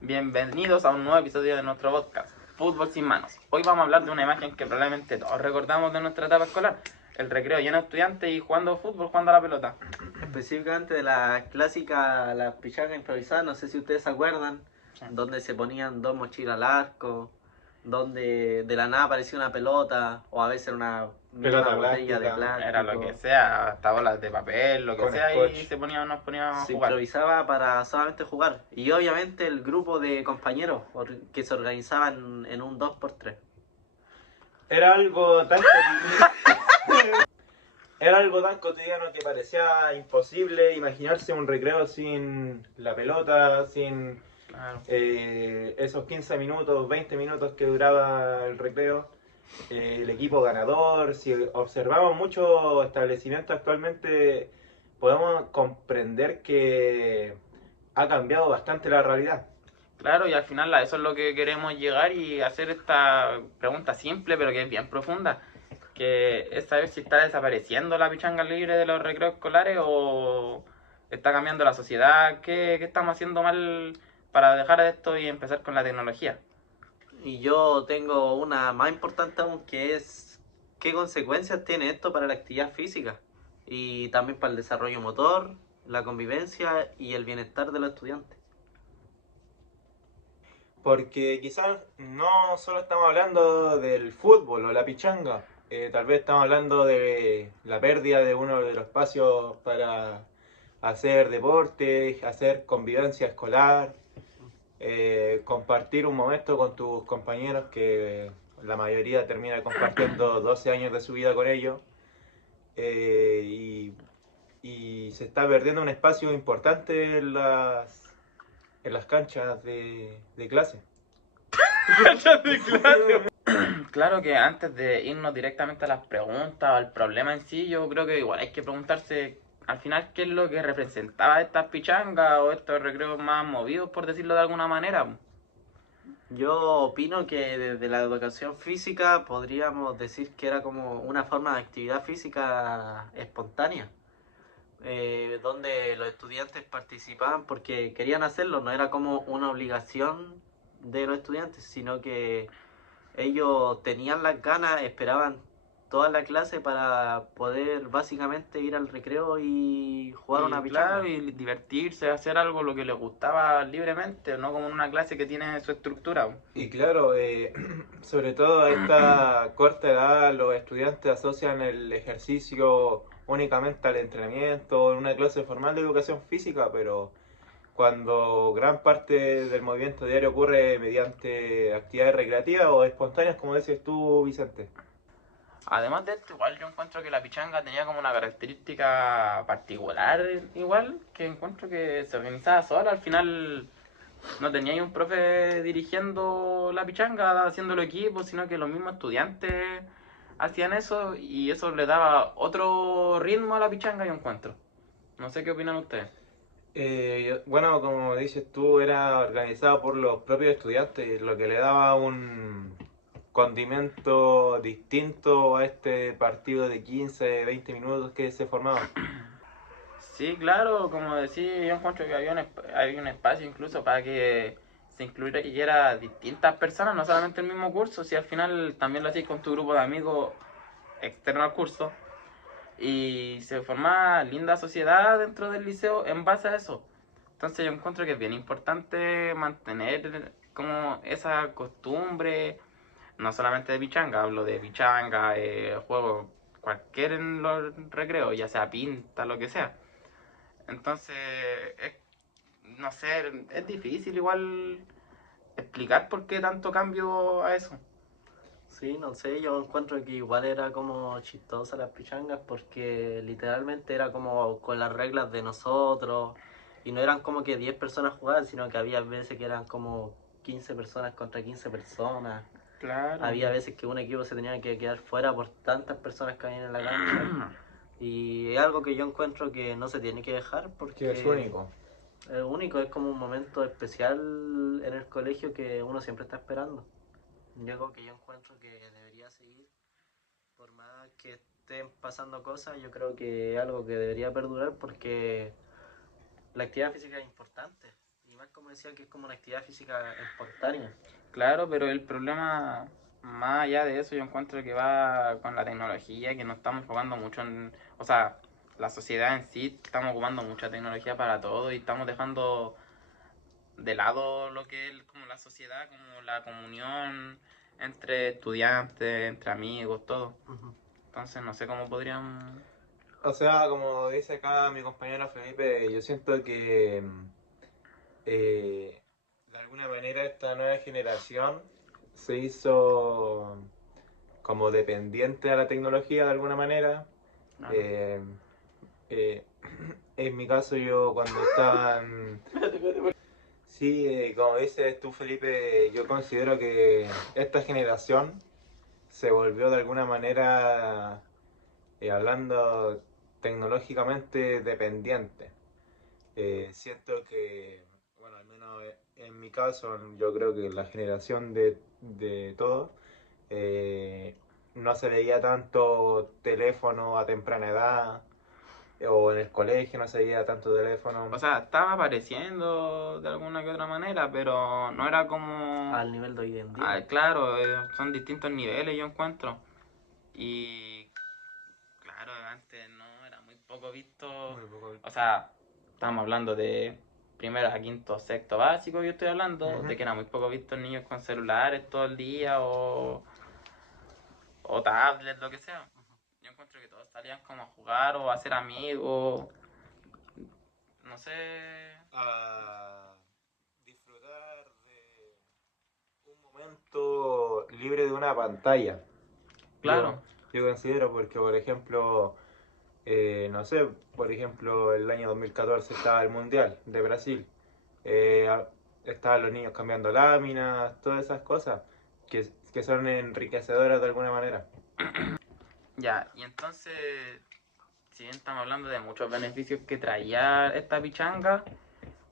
Bienvenidos a un nuevo episodio de nuestro podcast, Fútbol sin manos. Hoy vamos a hablar de una imagen que probablemente todos recordamos de nuestra etapa escolar, el recreo lleno de estudiantes y jugando fútbol, jugando a la pelota. Específicamente de la clásica, las pichangas improvisadas, no sé si ustedes se acuerdan, Sí. donde se ponían dos mochilas al arco, donde de la nada aparecía una pelota, o a veces una misma Pelota botella de plástica. plástico. Era lo que sea, hasta bolas de papel, lo que Con sea, scotch. y nos poníamos a Se jugar. improvisaba para solamente jugar. Y obviamente el grupo de compañeros que se organizaban en un 2x3. Era algo tan cotidiano. Era algo tan cotidiano que parecía imposible imaginarse un recreo sin la pelota, sin Claro. esos 15 minutos, 20 minutos que duraba el recreo. El equipo ganador. Si observamos muchos establecimientos actualmente, podemos comprender que ha cambiado bastante la realidad. Claro, y al final a eso es lo que queremos llegar y hacer esta pregunta simple, pero que es bien profunda, que es saber si está desapareciendo la pichanga libre de los recreos escolares o está cambiando la sociedad, qué estamos haciendo mal para dejar esto y empezar con la tecnología. Y yo tengo una más importante aún, que es qué consecuencias tiene esto para la actividad física y también para el desarrollo motor, la convivencia y el bienestar de los estudiantes. Porque quizás no solo estamos hablando del fútbol o la pichanga, tal vez estamos hablando de la pérdida de uno de los espacios para hacer deporte, hacer convivencia escolar, compartir un momento con tus compañeros que la mayoría termina compartiendo 12 años de su vida con ellos, eh, y, y se está perdiendo un espacio importante en las canchas de clase. Claro que antes de irnos directamente a las preguntas o al problema en sí, yo creo que igual hay que preguntarse al final qué es lo que representaba estas pichangas o estos recreos más movidos, por decirlo de alguna manera. Yo opino que desde la educación física podríamos decir que era como una forma de actividad física espontánea, donde los estudiantes participaban porque querían hacerlo, no era como una obligación de los estudiantes, sino que ellos tenían las ganas, esperaban toda la clase para poder básicamente ir al recreo y jugar una Y pichanga. claro, y divertirse, hacer algo lo que les gustaba libremente, no como en una clase que tiene su estructura. Y claro, sobre todo a esta corta edad los estudiantes asocian el ejercicio únicamente al entrenamiento, en una clase formal de educación física, pero cuando gran parte del movimiento diario ocurre mediante actividades recreativas o espontáneas, como decías tú, Vicente. Además de esto, igual yo encuentro que la pichanga tenía como una característica particular, igual, que encuentro que se organizaba sola, al final no tenía ahí un profe dirigiendo la pichanga, haciendo el equipo, sino que los mismos estudiantes hacían eso y eso le daba otro ritmo a la pichanga, yo encuentro. No sé qué opinan ustedes. Bueno, como dices tú, era organizado por los propios estudiantes, lo que le daba un condimento distinto a este partido de 15, 20 minutos que se formaba. Sí, claro, como decía, yo encuentro que había un espacio incluso para que se incluyera distintas personas, no solamente el mismo curso, si al final también lo hacías con tu grupo de amigos externo al curso, y se formaba linda sociedad dentro del liceo en base a eso. Entonces yo encuentro que es bien importante mantener como esa costumbre, no solamente de pichanga, hablo de pichanga, juego cualquier en los recreos, ya sea pinta, lo que sea. Entonces, no sé, es difícil igual explicar por qué tanto cambio a eso. Sí, no sé, yo encuentro que igual era como chistosa las pichangas porque literalmente era como con las reglas de nosotros y no eran como que 10 personas jugaban, sino que había veces que eran como 15 personas contra 15 personas. Claro. Había veces que un equipo se tenía que quedar fuera por tantas personas que habían en la cancha. Y es algo que yo encuentro que no se tiene que dejar Que es porque único. es único, es como un momento especial en el colegio que uno siempre está esperando. Y algo que yo encuentro que debería seguir, por más que estén pasando cosas, yo creo que es algo que debería perdurar porque la actividad física es importante. Y igual como decía que es como una actividad física espontánea. Claro, pero el problema, más allá de eso, yo encuentro que va con la tecnología, que no estamos enfocando mucho en... O sea, la sociedad en sí, estamos ocupando mucha tecnología para todo y estamos dejando de lado lo que es como la sociedad, como la comunión entre estudiantes, entre amigos, todo. Entonces no sé cómo podrían... O sea, como dice acá mi compañero Felipe, yo siento que de alguna manera esta nueva generación se hizo como dependiente a la tecnología de alguna manera. Claro. Eh, en mi caso yo cuando estaba Sí, como dices tú Felipe, yo considero que esta generación se volvió de alguna manera, hablando tecnológicamente, dependiente. Siento que, bueno, al menos en mi caso, yo creo que la generación de todos, no se veía tanto teléfono a temprana edad, o en el colegio no se veía tanto teléfono. O sea, estaba apareciendo de alguna que otra manera, pero no era como... Al nivel de hoy en día. claro, son distintos niveles, yo encuentro. Y claro, antes no, era muy poco visto. Muy poco. O sea, estamos hablando de primero a quinto, sexto básico, yo estoy hablando, Ujú. de que era muy poco visto niños con celulares todo el día o tablets, lo que sea. Yo encuentro que todos salían como a jugar o a hacer amigos. No sé. A disfrutar de un momento libre de una pantalla. Claro. Yo considero porque, por ejemplo, no sé, por ejemplo, el año 2014 estaba el Mundial de Brasil. Estaban los niños cambiando láminas, todas esas cosas que son enriquecedoras de alguna manera. Ya, y entonces, si bien estamos hablando de muchos beneficios que traía esta pichanga,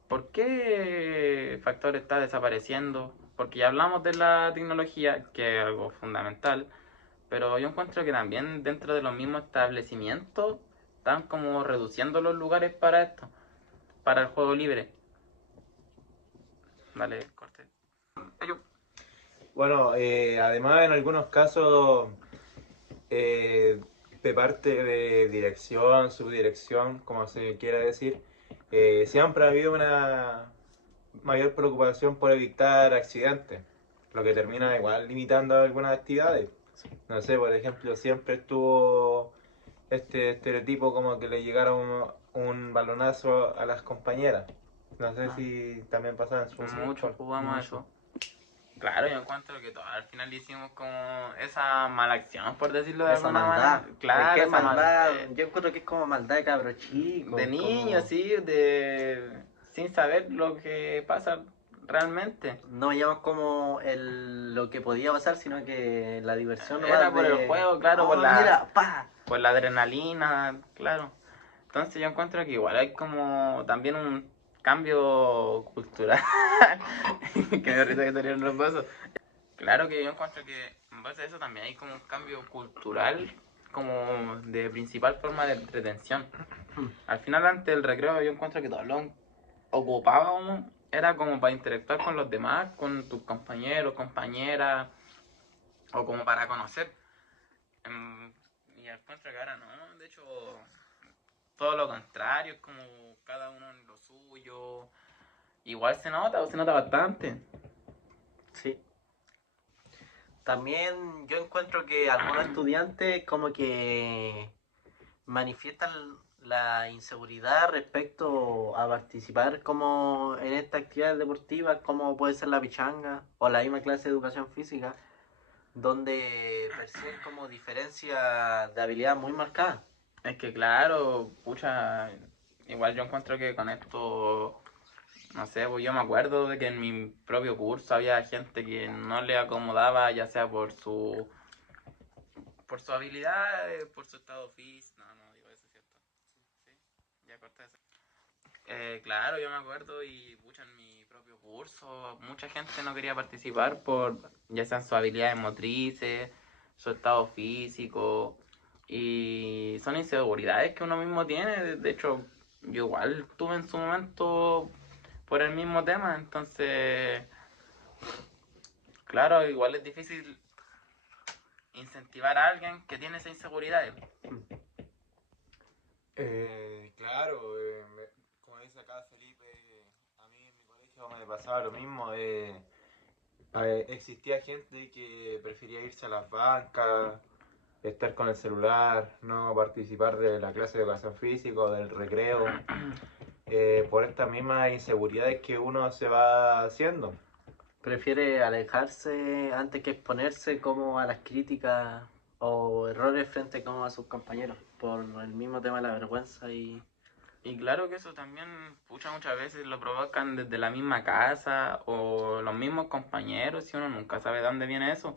¿por qué factor está desapareciendo? Porque ya hablamos de la tecnología, que es algo fundamental, pero yo encuentro que también dentro de los mismos establecimientos están como reduciendo los lugares para esto, para el juego libre. Dale, corte. Bueno, además en algunos casos, de parte de dirección, subdirección, como se quiera decir, siempre ha habido una mayor preocupación por evitar accidentes, lo que termina igual limitando algunas actividades. No sé, por ejemplo, siempre estuvo este estereotipo como que le llegara un balonazo a las compañeras. No sé si también pasaba en su Mucho jugamos mucho. eso. Claro, yo encuentro que al final hicimos como esa mala acción, por decirlo de Esa alguna maldad. manera. Claro, ¿Qué esa maldad? maldad. Yo encuentro que es como maldad de cabro chico. De niños, sí, de sin saber lo que pasa realmente. No veíamos como lo que podía pasar, sino que la diversión nomás Era por el juego, claro, oh, por la, mira, pa. por la adrenalina, claro. Entonces yo encuentro que igual hay como también un cambio cultural. Que me risa que salieron los vasos. Claro que yo encuentro que en base a eso también hay como un cambio cultural, como de principal forma de entretención. Al final, antes del recreo, yo encuentro que todos lo ocupábamos, era como para interactuar con los demás, con tus compañeros, compañeras, o como para conocer. Y encuentro que ahora no, de hecho, todo lo contrario, es como cada uno en lo suyo. Igual se nota bastante. Sí. También yo encuentro que algunos estudiantes como que manifiestan la inseguridad respecto a participar como en estas actividades deportivas, como puede ser la pichanga o la misma clase de educación física, donde perciben como diferencias de habilidad muy marcadas. Es que claro, pucha, igual yo encuentro que con esto, no sé, pues yo me acuerdo de que en mi propio curso había gente que no le acomodaba, ya sea por su habilidad, por su estado físico. No digo eso, ¿cierto? Sí, ya corté eso. Claro, yo me acuerdo y pucha, en mi propio curso mucha gente no quería participar por ya sean sus habilidades motrices, su estado físico y son inseguridades que uno mismo tiene. De hecho, yo igual tuve en su momento por el mismo tema. Entonces, claro, igual es difícil incentivar a alguien que tiene esa inseguridad. Claro, como dice acá Felipe, a mí en mi colegio me pasaba lo mismo. Existía gente que prefería irse a las bancas, estar con el celular, no participar de la clase de educación física o del recreo, por estas mismas inseguridades que uno se va haciendo. Prefiere alejarse antes que exponerse como a las críticas o errores frente como a sus compañeros por el mismo tema de la vergüenza y Y claro que eso también, pucha, muchas veces lo provocan desde la misma casa o los mismos compañeros y uno nunca sabe de dónde viene eso.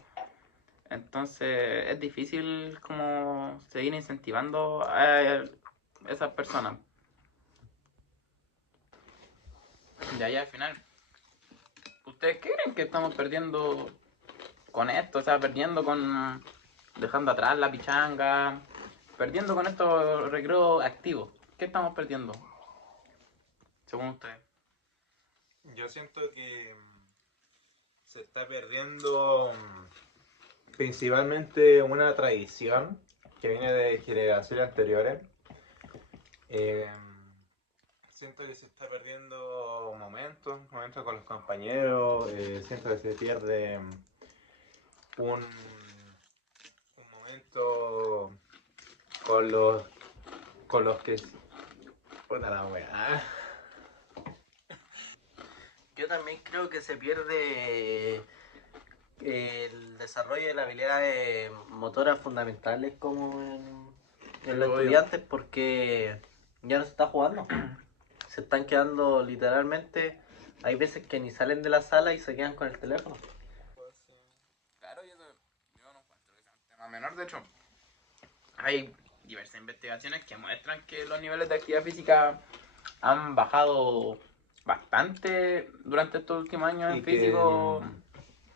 Entonces es difícil como seguir incentivando a esas personas. Y ahí al final, ¿ustedes qué creen que estamos perdiendo con esto? O sea, perdiendo con dejando atrás la pichanga, perdiendo con estos recreos activos. ¿Qué estamos perdiendo, según ustedes? Yo siento que se está perdiendo principalmente una tradición que viene de generaciones anteriores. Eh, Siento que se está perdiendo momentos con los compañeros. Siento que se pierde un, un momento con los que... Puta la weá. yo también creo que se pierde el desarrollo de las habilidades motoras fundamentales como en los Obvio. estudiantes porque ya no se está jugando. Se están quedando literalmente, hay veces que ni salen de la sala y se quedan con el teléfono. Claro, y eso yo no encuentro que sea un tema menor. De hecho, hay diversas investigaciones que muestran que los niveles de actividad física han bajado bastante durante estos últimos años Y en que, físico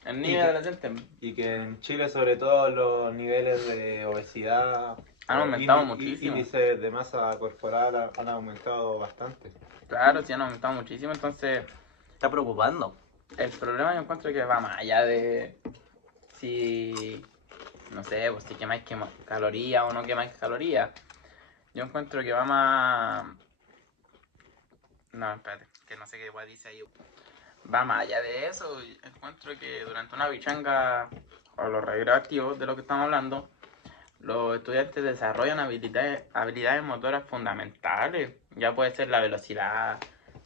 en y niños y que, adolescentes. y que en Chile sobre todo los niveles de obesidad Han o aumentado muchísimo. índices de masa corporal han aumentado bastante. Claro, sí han aumentado muchísimo. Entonces, Está preocupando. el problema yo encuentro que va más allá de si, no sé, pues si quemáis calorías o no quemáis calorías. Yo encuentro que va más... No, espérate, que no sé qué igual dice ahí. Va más allá de eso. Encuentro que durante una bichanga o los recreativos de lo que estamos hablando, los estudiantes desarrollan habilidades motoras fundamentales. Ya puede ser la velocidad,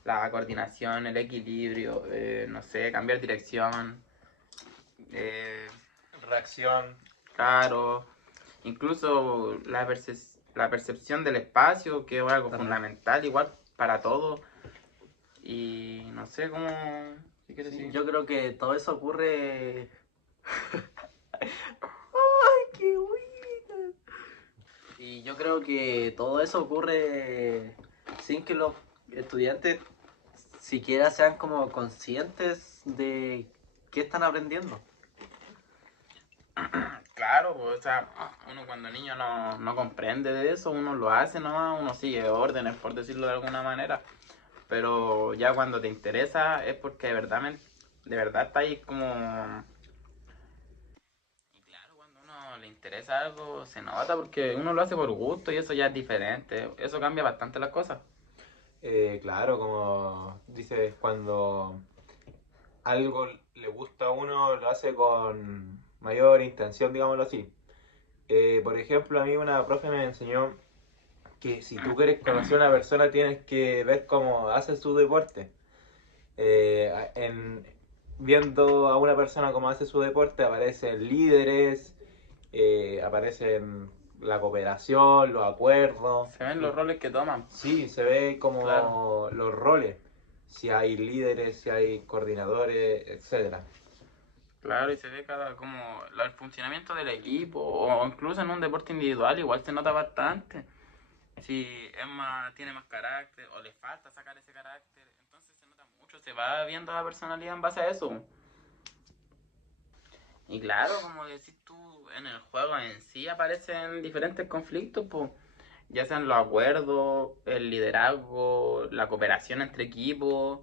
la coordinación, el equilibrio, no sé, cambiar dirección, eh, Reacción. claro, incluso la percepción del espacio, que es algo También. fundamental igual para todos. Y no sé cómo... ¿Qué quieres decir? Yo creo que todo eso ocurre. ¡Ay, qué buena! Y yo creo que todo eso ocurre sin que los estudiantes siquiera sean como conscientes de qué están aprendiendo. Claro, pues, o sea, uno cuando niño no comprende de eso, uno lo hace nomás, uno sigue órdenes, por decirlo de alguna manera. Pero ya cuando te interesa es porque de verdad está ahí como... Y claro, cuando uno le interesa algo, se nota porque uno lo hace por gusto y eso ya es diferente. Eso cambia bastante las cosas. Claro, como dices, cuando algo le gusta a uno, lo hace con mayor intención, digámoslo así. Por ejemplo, a mí una profe me enseñó que si tú quieres conocer a una persona tienes que ver cómo hace su deporte. Viendo a una persona cómo hace su deporte aparecen líderes, aparecen la cooperación, los acuerdos. Se ven los roles que toman. Sí, se ve como Claro. los roles, si hay líderes, si hay coordinadores, etcétera. Claro, y se ve como el funcionamiento del equipo o incluso en un deporte individual igual se nota bastante. Si tiene más carácter o le falta sacar ese carácter, entonces se nota mucho, se va viendo la personalidad en base a eso. Y claro, como decís tú, en el juego en sí aparecen diferentes conflictos, pues, ya sean los acuerdos, el liderazgo, la cooperación entre equipos,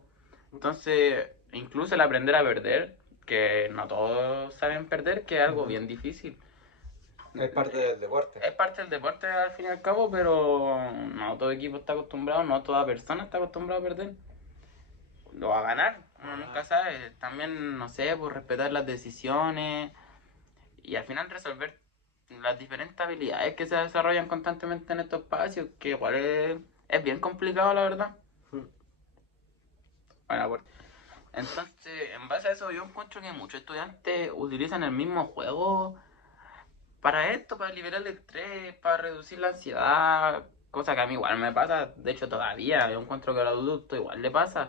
Entonces, incluso el aprender a perder, que no todos saben perder, que es algo Ujú. bien difícil. Es parte del deporte. Es parte del deporte al fin y al cabo, pero no todo equipo está acostumbrado, no toda persona está acostumbrada a perder. Lo va a ganar, uno nunca sabe. También, no sé, pues respetar las decisiones y al final resolver las diferentes habilidades que se desarrollan constantemente en estos espacios, que igual es bien complicado, la verdad. Bueno, entonces, en base a eso, yo encuentro que muchos estudiantes utilizan el mismo juego para esto, para liberar el estrés, para reducir la ansiedad, cosa que a mí igual me pasa, de hecho todavía, yo encuentro que a los adultos igual le pasa,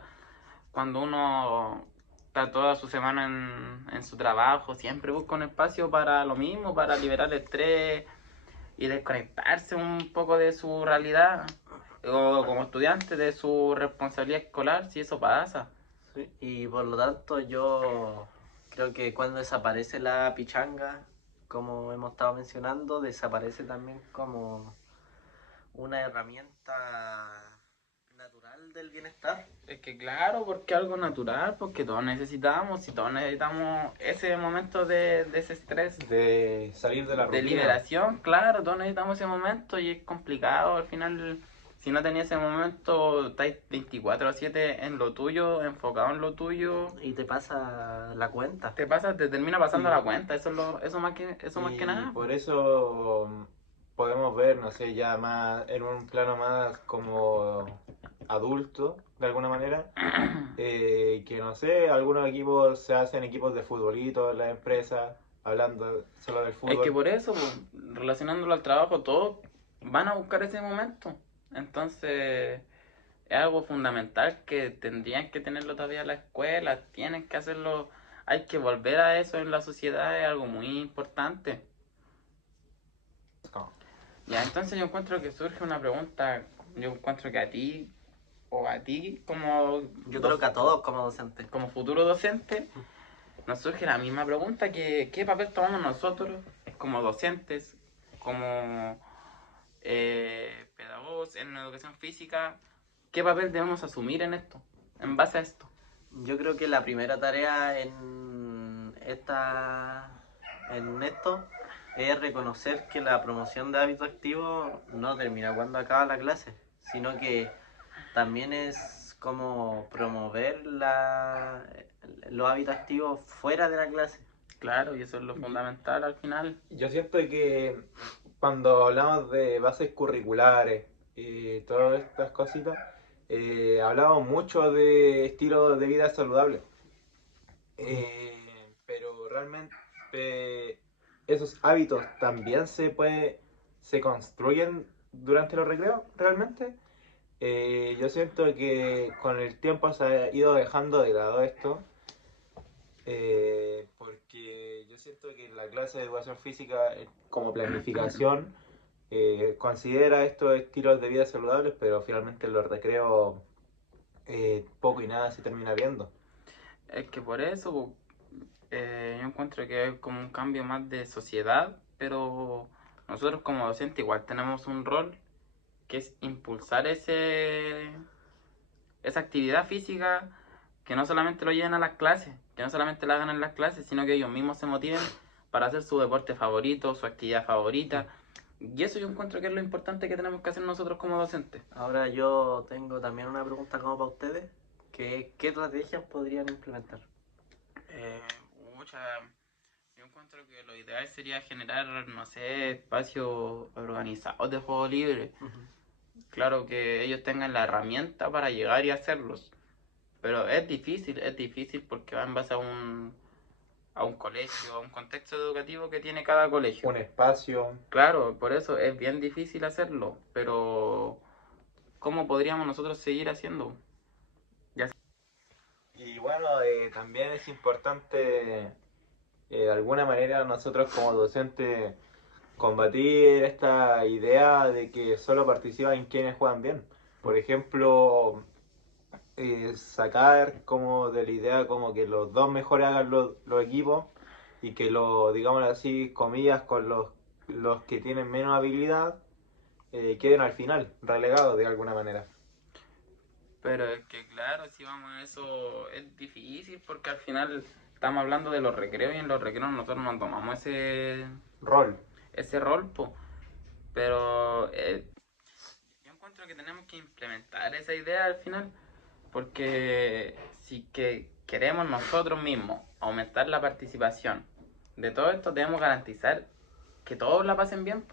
cuando uno está toda su semana en su trabajo, siempre busca un espacio para lo mismo, para liberar el estrés y desconectarse un poco de su realidad, o como estudiante de su responsabilidad escolar, si eso pasa. Sí, y por lo tanto yo creo que cuando desaparece la pichanga, como hemos estado mencionando, desaparece también como una herramienta natural del bienestar. Es que claro, porque es algo natural, porque todos necesitamos, y todos necesitamos ese momento de ese estrés, De salir de la de rutina. liberación, claro, todos necesitamos ese momento y es complicado al final. Si no tenías ese momento, estáis 24/7 en lo tuyo, enfocado en lo tuyo, Y te pasa la cuenta. te termina pasando Y- la cuenta, eso más que Y nada. por eso podemos ver, no sé, ya más en un plano más como adulto, de alguna manera, que no sé, algunos equipos se hacen equipos de futbolito en las empresas, hablando solo del Es que fútbol. por eso, pues, relacionándolo al trabajo, todos van a buscar ese momento. Entonces, es algo fundamental que tendrían que tenerlo todavía en la escuela, tienen que hacerlo, hay que volver a eso en la sociedad, es algo muy importante. No. Ya, entonces yo encuentro que surge una pregunta, yo encuentro que a ti, o a ti como, Yo creo que a todos como docentes. como futuro docente, nos surge la misma pregunta que ¿qué papel tomamos nosotros como docentes, como pedagogos en educación física? ¿Qué papel debemos asumir en esto, en base a esto? Yo creo que la primera tarea en esto es reconocer que la promoción de hábitos activos no termina cuando acaba la clase, sino que también es como promover los hábitos activos fuera de la clase. Claro, y eso es lo fundamental al final. Yo siento que cuando hablamos de bases curriculares y todas estas cositas, hablamos mucho de estilo de vida saludable. Pero realmente esos hábitos también se construyen durante los recreos, realmente. Yo siento que con el tiempo se ha ido dejando de lado esto, porque yo siento que la clase de educación física como planificación considera estos estilos de vida saludables, pero finalmente en los recreos poco y nada se termina viendo. Es que por eso yo encuentro que es como un cambio más de sociedad, pero nosotros como docentes igual tenemos un rol que es impulsar esa actividad física, que no solamente lo lleven a las clases, que no solamente la hagan en las clases, sino que ellos mismos se motiven para hacer su deporte favorito, su actividad favorita. Y eso yo encuentro que es lo importante que tenemos que hacer nosotros como docentes. Ahora yo tengo también una pregunta como para ustedes, que ¿qué estrategias podrían implementar? Eh, mucha, yo encuentro que lo ideal sería generar, no sé, espacios organizados de juego libre. Claro que ellos tengan la herramienta para llegar y hacerlos, pero es difícil porque va en base a un colegio, a un contexto educativo que tiene cada colegio. Un espacio. Claro, por eso es bien difícil hacerlo, pero ¿cómo podríamos nosotros seguir haciendo? Ya. Y bueno, también es importante, de alguna manera, nosotros como docentes combatir esta idea de que solo participan quienes juegan bien. Por ejemplo, sacar como de la idea como que los dos mejores hagan los equipos y que los, digamos así, comillas, con los que tienen menos habilidad queden al final, relegados de alguna manera. Pero es que claro, si vamos a eso es difícil porque al final estamos hablando de los recreos y en los recreos nosotros no tomamos Rol. ese rol, po. Pero yo encuentro que tenemos que implementar esa idea al final porque si que queremos nosotros mismos aumentar la participación de todo esto, debemos garantizar que todos la pasen bien.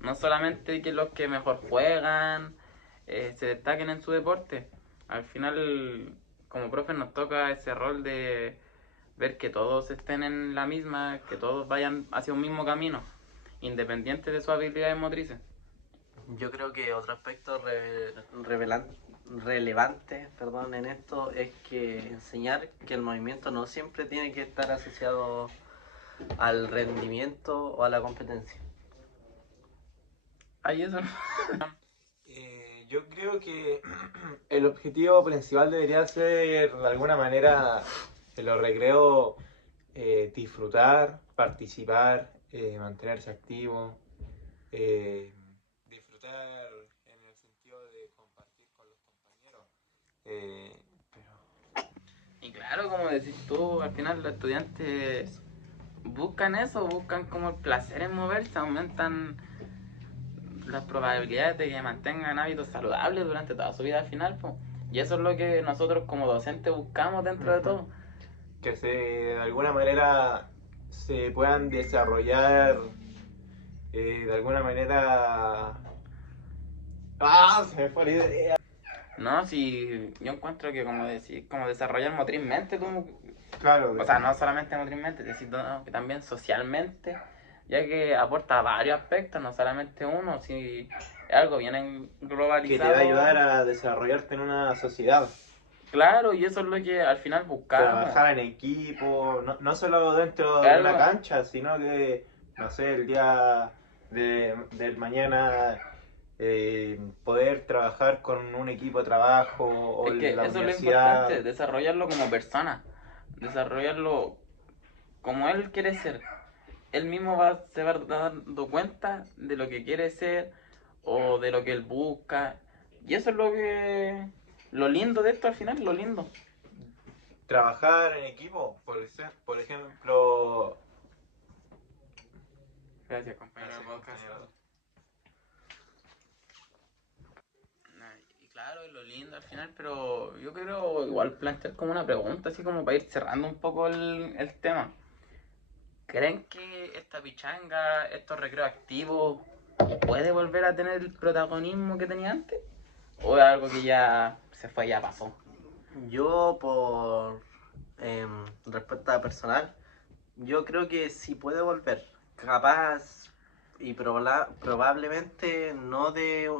No solamente que los que mejor juegan se destaquen en su deporte. Al final, como profe, nos toca ese rol de ver que todos estén en la misma, que todos vayan hacia un mismo camino, independiente de sus habilidades motrices. Yo creo que otro aspecto relevante, perdón, en esto es que enseñar que el movimiento no siempre tiene que estar asociado al rendimiento o a la competencia. Ahí eso. Yo creo que el objetivo principal debería ser, de alguna manera, en los recreos, disfrutar, participar, mantenerse activo, disfrutar en el sentido de compartir con los compañeros. Pero Y claro, como decís tú, al final los estudiantes buscan eso, buscan como el placer en moverse, aumentan las probabilidades de que mantengan hábitos saludables durante toda su vida al final, po. Y eso es lo que nosotros como docentes buscamos dentro de todo. que de alguna manera se puedan desarrollar de alguna manera. ¡Ah! Se me fue la idea. No, si yo encuentro que como decir, como desarrollar motrizmente, tú, Claro, o sea, no solamente motrizmente, decir, no, que también socialmente, ya que aporta varios aspectos, no solamente uno, si es algo bien que te globalizado. va a ayudar a desarrollarte en una sociedad. Claro, y eso es lo que al final buscamos. Trabajar en equipo, no solo dentro de Claro. una cancha, sino que, no sé, el día del mañana poder trabajar con un equipo de trabajo o Es que en la eso es lo universidad. importante, desarrollarlo como persona, desarrollarlo como él quiere ser. Él mismo se va dando cuenta de lo que quiere ser o de lo que él busca. Y eso es lo lindo de esto al final, lo lindo. Trabajar en equipo, por ejemplo. Gracias, compañero de Gracias, podcast. compañero. Y claro, es lo lindo al final, pero yo quiero igual plantear como una pregunta, así como para ir cerrando un poco el tema. ¿Creen que esta pichanga, estos recreos activos, puede volver a tener el protagonismo que tenía antes? ¿O es algo que ya se fue, ya pasó? Yo, por respuesta personal, yo creo que sí puede volver. Capaz y probablemente no de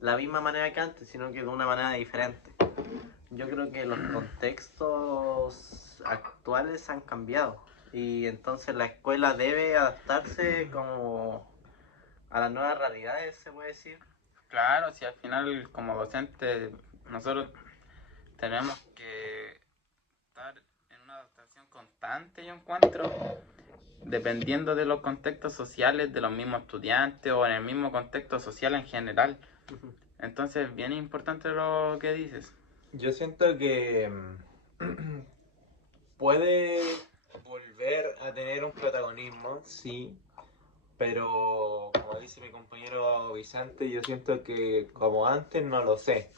la misma manera que antes, sino que de una manera diferente. Yo creo que los contextos actuales han cambiado y entonces la escuela debe adaptarse como a las nuevas realidades, se puede decir. Claro, si al final como docentes nosotros tenemos que estar en una adaptación constante, yo encuentro, dependiendo de los contextos sociales de los mismos estudiantes o en el mismo contexto social en general. Entonces, bien importante lo que dices. Yo siento que puede volver a tener un protagonismo, sí, pero como dice mi compañero Vicente, yo siento que como antes no lo sé,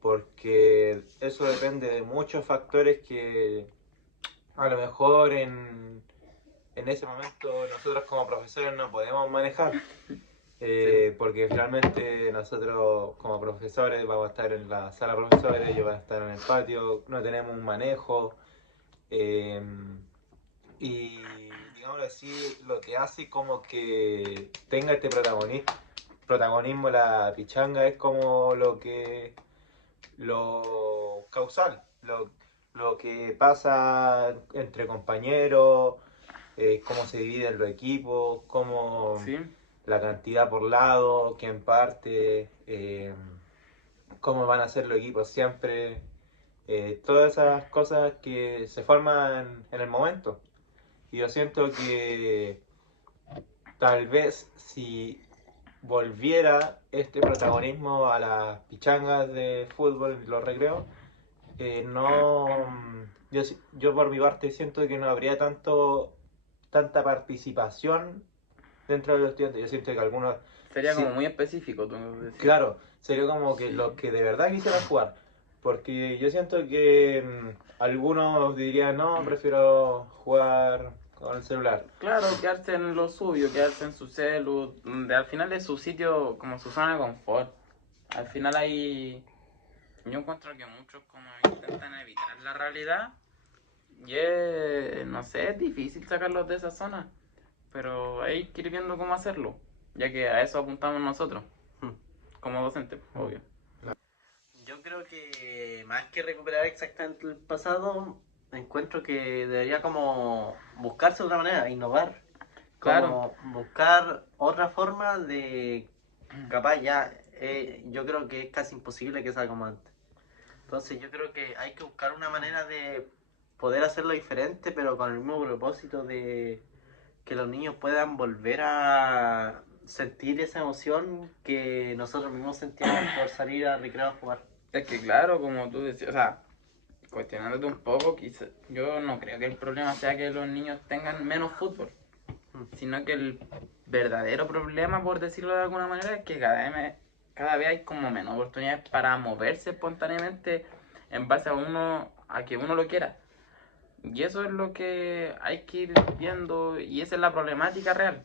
porque eso depende de muchos factores que a lo mejor en ese momento nosotros como profesores no podemos manejar. Porque finalmente nosotros como profesores vamos a estar en la sala de profesores, ellos van a estar en el patio, no tenemos un manejo. Y digámoslo así, lo que hace como que tenga este protagonismo la pichanga es como lo causal, lo que pasa entre compañeros, cómo se dividen los equipos, cómo Sí, la cantidad por lado, quién parte, cómo van a ser los equipos siempre, todas esas cosas que se forman en el momento. Y yo siento que tal vez si volviera este protagonismo a las pichangas de fútbol, los recreos, no, yo por mi parte siento que no habría tanta participación dentro de los estudiantes. Yo siento que algunos, Sería sí, como muy específico, tú decías. claro, sería como que Sí. los que de verdad quisieran jugar. Porque yo siento que algunos dirían, no, prefiero jugar con el celular. Claro, quedarse en lo suyo, quedarse en su celu, donde al final es su sitio, como su zona de confort. Al final hay, yo encuentro que muchos como intentan evitar la realidad y no sé, es difícil sacarlos de esa zona, pero hay que ir viendo cómo hacerlo, ya que a eso apuntamos nosotros, como docentes, obvio. Yo creo que más que recuperar exactamente el pasado, encuentro que debería como buscarse otra manera, innovar. Claro, Como buscar otra forma de capaz ya, yo creo que es casi imposible que salga como antes. Entonces yo creo que hay que buscar una manera de poder hacerlo diferente, pero con el mismo propósito de que los niños puedan volver a sentir esa emoción que nosotros mismos sentíamos por salir al recreo a jugar. es que claro, como tú decías, o sea, cuestionándote un poco, yo no creo que el problema sea que los niños tengan menos fútbol, sino que el verdadero problema, por decirlo de alguna manera, es que cada vez hay como menos oportunidades para moverse espontáneamente en base a que uno lo quiera. Y eso es lo que hay que ir viendo y esa es la problemática real.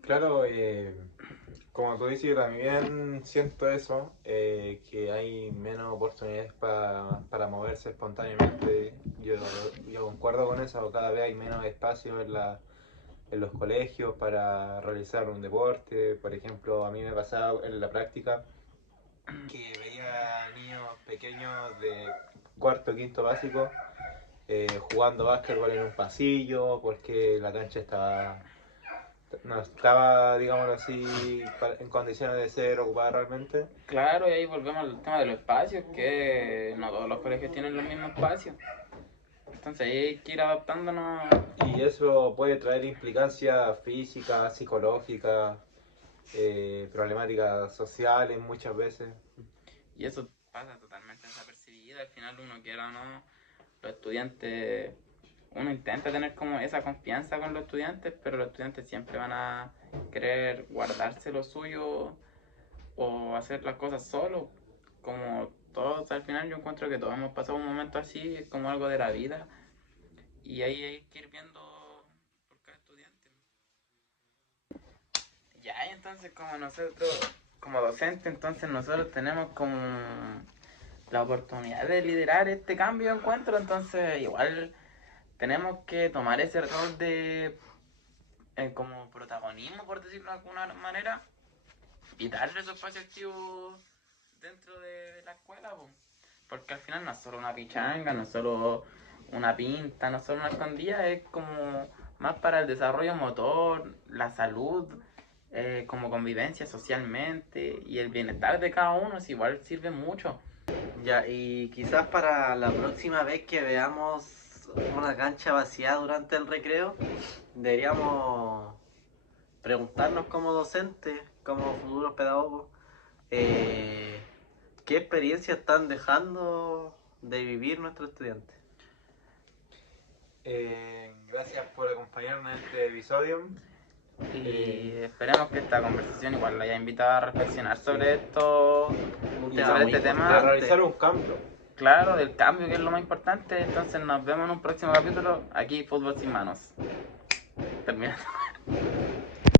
Claro, como tú dices, yo también siento eso, que hay menos oportunidades para moverse espontáneamente. Yo concuerdo con eso, cada vez hay menos espacio en los colegios para realizar un deporte. Por ejemplo, a mí me pasaba en la práctica que veía niños pequeños de cuarto, quinto básico jugando básquetbol en un pasillo porque la cancha no estaba, digámoslo así, en condiciones de ser ocupada realmente. Claro, y ahí volvemos al tema de los espacios, que no todos los colegios tienen los mismos espacios. Entonces ahí hay que ir adaptándonos. Y eso puede traer implicancias físicas, psicológicas, problemáticas sociales muchas veces. Y eso pasa totalmente desapercibido. Al final uno quiera o no, los estudiantes, uno intenta tener como esa confianza con los estudiantes, pero los estudiantes siempre van a querer guardarse lo suyo o hacer las cosas solos. Como todos, al final yo encuentro que todos hemos pasado un momento así, es como algo de la vida. Y ahí hay que ir viendo por cada estudiante. Ya, y entonces como nosotros, como docentes, entonces nosotros tenemos como la oportunidad de liderar este cambio de encuentro, entonces igual tenemos que tomar ese rol de como protagonismo, por decirlo de alguna manera, y darle su espacio activo dentro de la escuela, po. Porque al final no es solo una pichanga, no es solo una pinta, no es solo una escondida, es como más para el desarrollo motor, la salud, como convivencia socialmente y el bienestar de cada uno, es igual sirve mucho. Ya, y quizás para la próxima vez que veamos una cancha vacía durante el recreo, deberíamos preguntarnos como docentes, como futuros pedagogos, qué experiencia están dejando de vivir nuestros estudiantes. Gracias por acompañarnos en este episodio. Y esperemos que esta conversación igual la haya invitado a reflexionar sobre esto Un y tema sobre muy este De tema, realizar un cambio. claro, del cambio que es lo más importante. Entonces nos vemos en un próximo capítulo aquí, Fútbol Sin Manos. Termina.